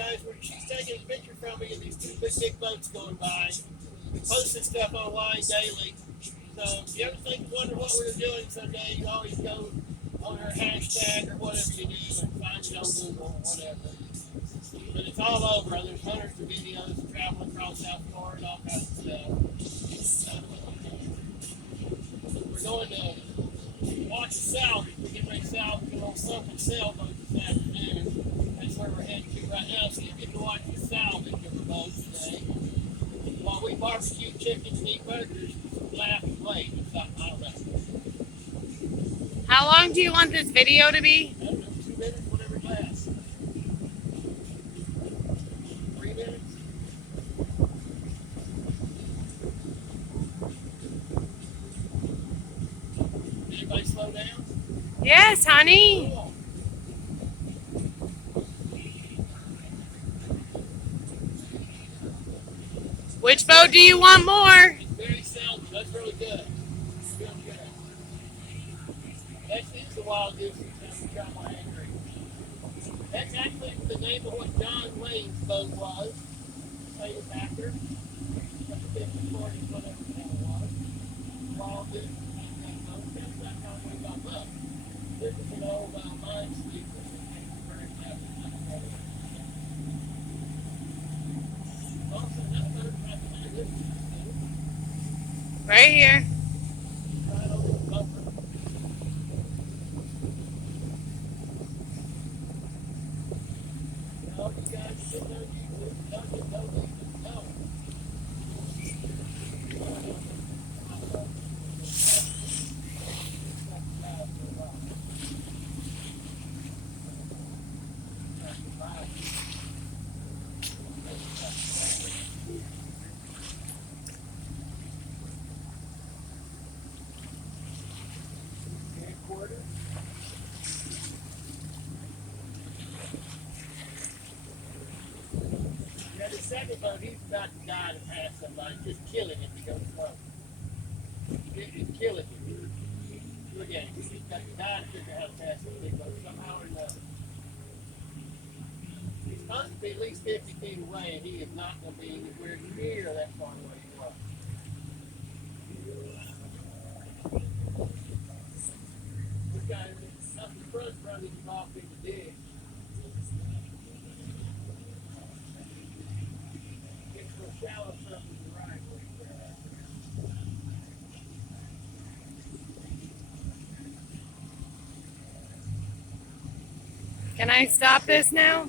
guys, where she's taking a picture from me of these two big boats going by. We posted stuff online daily. So if you ever wonder what we were doing someday, you always go on her hashtag or whatever you do and find it on Google or whatever. But it's all over. There's hundreds of videos of traveling across South Florida, all kinds of stuff. We're going to watch a salvage. We're getting ready to salvage an old sunken sailboat this afternoon. That's where we're heading to right now. So you get to watch the salvage of a boat today. While we barbecue chicken and eat burgers, laugh and play. I don't know. How long do you want this video to be? I don't know, 2 minutes, whatever it lasts. 3 minutes. Anybody slow down? Yes, honey. Cool. Which boat do you want more? It's very seldom. That's really good. Real good. That is the wild goose that got my angry. That's actually the name of what John Wayne's boat was. Famous actor. 50s, 40s, whatever the hell it was. Wild goose. That's how we got boat. This is an old mine sweep. Also, another boat right behind this one. Right here. Right over the bumper. No, you guys didn't know you didn't know these. No. Quarter. Yeah, the second boat, he's about to die to pass somebody, just killing him to go slow. It's killing him. Look at him, he's got to die to figure out how to pass this big boat somehow or another. He's supposed to be at least 50 feet away, and he is not going to be anywhere near that far away he was. This guy is up in front running him off in the dig. It's for shallow stuff to the right. Can I stop this now?